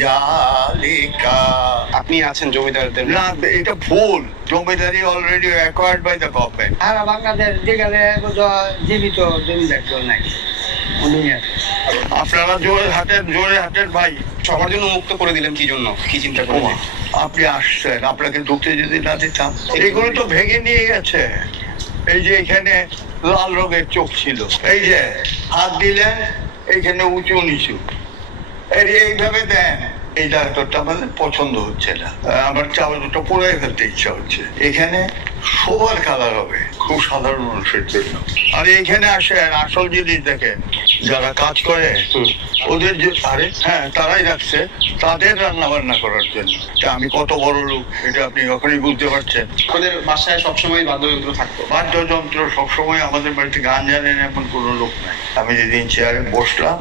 জালিকা। আপনি আছেন জমিদারদের না, এটা ভুল। জমিদারি already acquired by the government. সারা বাংলাদেশ যেখানে জীবিত জমিদার কেউ নাই, উনি আছে। আপনারা জোরে হাটের ভাই। সবার জন্য মুক্ত করে দিলেন কি জন্য, কি চিন্তা ওমা, করবেন? আপনি আসছেন, আপনাকে ঢুকতে যদি না দিতাম। এগুলো তো ভেঙে নিয়ে গেছে। এই যে এখানে লাল রঙের চোখ ছিল, এই যে হাত দিলে এইখানে উঁচু নিচু, এইভাবে দেন। এই ডাক্তারটা আমাদের পছন্দ হচ্ছে না। আমার চাওয়া দুটো পুরাই ফেলতে ইচ্ছা হচ্ছে। এখানে সোবার কালার হবে, খুব সাধারণ মানুষের জন্য। আর এইখানে আসেন, আসল জিনিস দেখেন, যারা কাজ করে ওদের যে হ্যাঁ তারাই রাখছে তাদের রান্না বান্না করার জন্য। তা আমি কত বড় লোক এটা আপনি যখনই বুঝতে পারছেন। আমাদের বাসায় সবসময় বাদ্যযন্ত্র থাকতো। বাদ্যযন্ত্র সবসময় আমাদের বাড়িতে গান জানেন এমন কোনো লোক নাই। আমি যেদিন চেয়ারে বসলাম